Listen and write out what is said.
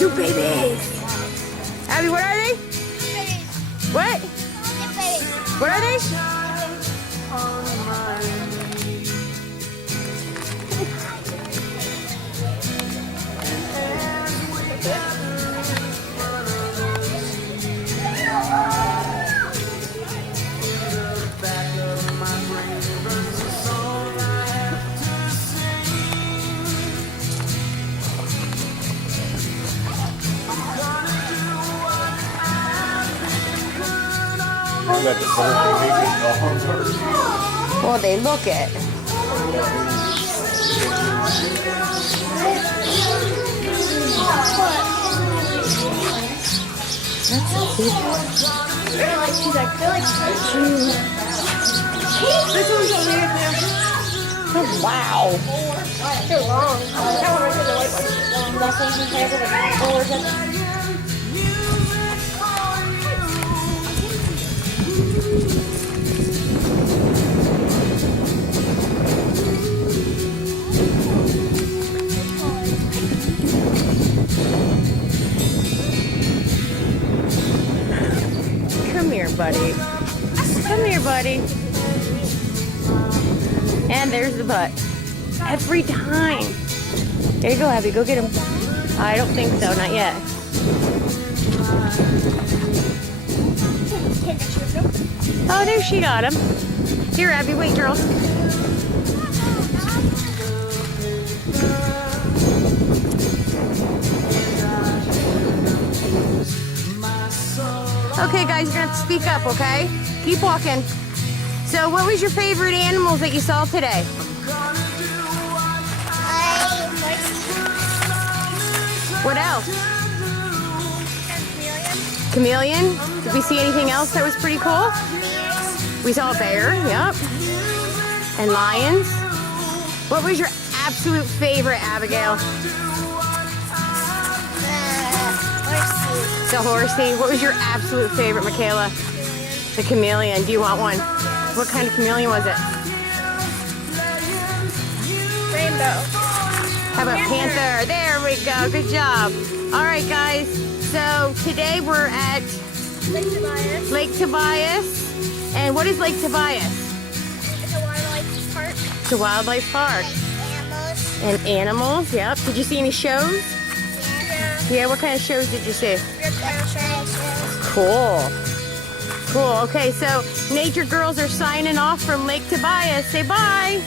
Two babies. Abby, what are they? What? What are they? Well, they look it. That's so cute. She's like, they're like, this one's so weird now. Oh, wow. They're long. That one right there, the white one. That's one compared to the forward one. Come here, buddy. Come here, buddy. And there's the butt. Every time. There you go, Abby. Go get him. I don't think so. Not yet. Oh, there she got him. Here, Abby. Wait, girls. Okay, guys, you're gonna have to speak up, okay? Keep walking. So, what was your favorite animals that you saw today? What else? Chameleon. Did we see anything else that was pretty cool? We saw a bear, yep. And lions. What was your absolute favorite, Abigail? The horsey. What was your absolute favorite, Michaela? The chameleon. Do you want one? What kind of chameleon was it? Rainbow. How about panther? There we go. Good job. All right, guys. So today we're at Lake Tobias. Lake Tobias. And what is Lake Tobias? It's a wildlife park. It's a wildlife park. Animals. And animals, yep. Did you see any shows? Yeah. Yeah, what kind of shows did you see? Shows. Cool. Cool. Okay, so Nature Girls are signing off from Lake Tobias. Say bye.